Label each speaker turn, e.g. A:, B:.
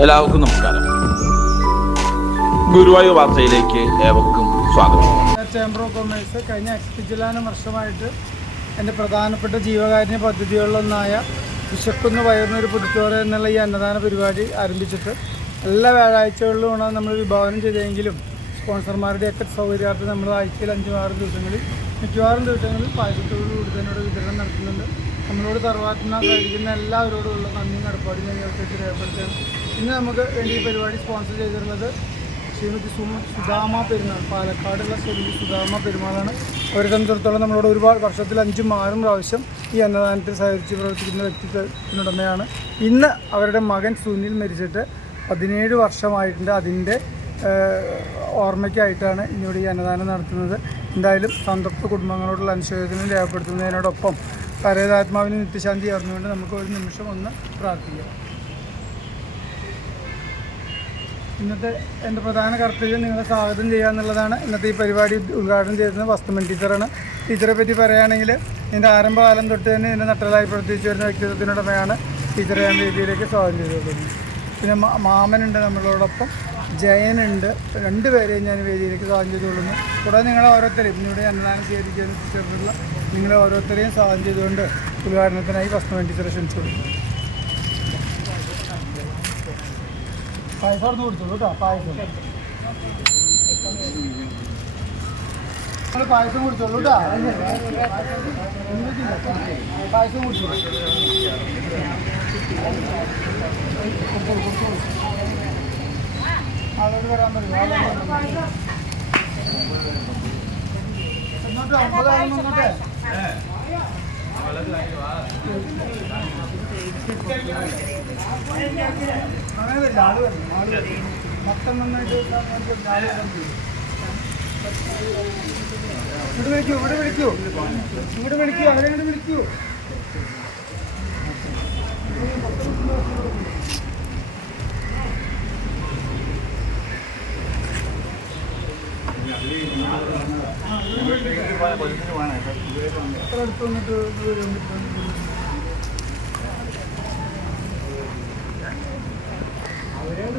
A: എല്ലാവർക്കും നമസ്കാരം. ഗുരുവായൂർ വാർത്തയിലേക്ക് ഏവർക്കും സ്വാഗതം.
B: ചേംബർ ഓഫ് കൊമേഴ്സ് കഴിഞ്ഞ എക്സ്പിജിലാന വർഷമായിട്ട് എന്റെ പ്രധാനപ്പെട്ട ജീവകാരുണ്യ പദ്ധതികളിലൊന്നായ വിശക്കുന്ന വയറിനൊരു പുതുച്ചോറ എന്നുള്ള ഈ അന്നദാന പരിപാടി ആരംഭിച്ചിട്ട് എല്ലാ വ്യാഴാഴ്ചകളിലുമാണ് നമ്മൾ വിഭാവനം ചെയ്തെങ്കിലും സ്പോൺസർമാരുടെയൊക്കെ സൗകര്യാർത്ഥം നമ്മൾ ആഴ്ചയിൽ അഞ്ചും ആറ് ദിവസങ്ങളിൽ മിക്കവാറും ദിവസങ്ങളിൽ പായസത്തോടുകൂടി തന്നെ ഇവിടെ വിതരണം നടത്തുന്നുണ്ട്. നമ്മളോട് തറവാറ്റിന കഴിക്കുന്ന എല്ലാവരോടുമുള്ള നന്ദി നടപ്പാടി ഈ രേഖപ്പെടുത്തുകയാണ്. ഇന്ന് നമുക്ക് വേണ്ടി ഈ പരിപാടി സ്പോൺസർ ചെയ്തിരുന്നത് ശ്രീമതി സുമ സുധാമ പെരുമാൾ പാലക്കാടുള്ള ശ്രീമതി സുധാമ പെരുമാളാണ് അവരെ സംബന്ധിച്ചിടത്തോളം നമ്മളോട് ഒരുപാട് വർഷത്തിൽ അഞ്ചും ആറും പ്രാവശ്യം ഈ അന്നദാനത്തിൽ സഹകരിച്ച് പ്രവർത്തിക്കുന്ന വ്യക്തിത്വത്തിനുടമയാണ്. ഇന്ന് അവരുടെ മകൻ സുനിൽ മരിച്ചിട്ട് പതിനേഴ് വർഷമായിട്ടുണ്ട്. അതിന്റെ ഓർമ്മയ്ക്കായിട്ടാണ് ഇന്നിവിടെ ഈ അന്നദാനം നടത്തുന്നത്. എന്തായാലും സംതൃപ്ത കുടുംബങ്ങളോടുള്ള അനുശോചനം രേഖപ്പെടുത്തുന്നതിനോടൊപ്പം പരേതാത്മാവിന് നിത്യശാന്തി അറിഞ്ഞുകൊണ്ട് നമുക്ക് ഒരു നിമിഷം ഒന്ന് പ്രാർത്ഥിക്കാം. ഇന്നത്തെ എന്റെ പ്രധാന കർത്തവ്യം നിങ്ങളെ സ്വാഗതം ചെയ്യുക എന്നുള്ളതാണ്. ഇന്നത്തെ ഈ പരിപാടി ഉദ്ഘാടനം ചെയ്തിരുന്നത് വസ്തുമൻ ടീച്ചറാണ്. ടീച്ചറെ പറ്റി പറയുകയാണെങ്കിൽ എന്റെ ആരംഭകാലം തൊട്ട് തന്നെ എന്നെ നട്ടലായി പ്രവർത്തിച്ചു വരുന്ന വ്യക്തിത്വത്തിനുടമയാണ് ടീച്ചറെ ഞാൻ വേദിയിലേക്ക് സ്വാഗതം ചെയ്തിട്ടുള്ളത് പിന്നെ മാമനുണ്ട് നമ്മളോടൊപ്പം. ജയനുണ്ട്. രണ്ടുപേരെയും ഞാൻ വേദിയിലേക്ക് സ്വാഗതം ചെയ്തുകൊള്ളുന്നു. കൂടാതെ നിങ്ങളെ ഓരോരുത്തരെയും ഇവിടെ അന്നദാനം ചെയ്തിരിക്കുന്ന ടീച്ചറിലുള്ള നിങ്ങളെ ഓരോരുത്തരെയും സ്വാഗതം ചെയ്തുകൊണ്ട് ഉദ്ഘാടനത്തിനായി വസ്തുമൻ ടീച്ചറെ ക്ഷണിച്ചു കൊടുക്കുന്നു പായസം അവിടെ കൊടുത്തോളൂ കേട്ടോ പായസം. നിങ്ങൾ പായസം കുടിച്ചോളൂ കേട്ടോ. പായസം കുടിച്ചോളൂ ആളോട് വരാൻ പറ്റുമോ? എന്നിട്ട് ഒമ്പതാളും ഇവിടെ വിളിക്കൂ ഇവിടെ വിളിക്കൂ ഇവിടെ വിളിക്കൂ അവരെ ഇങ്ങോട്ട് വിളിക്കൂ എത്ര അടുത്ത് വന്നിട്ട് വരും അവരെ വിളിക്കാം അവർക്ക്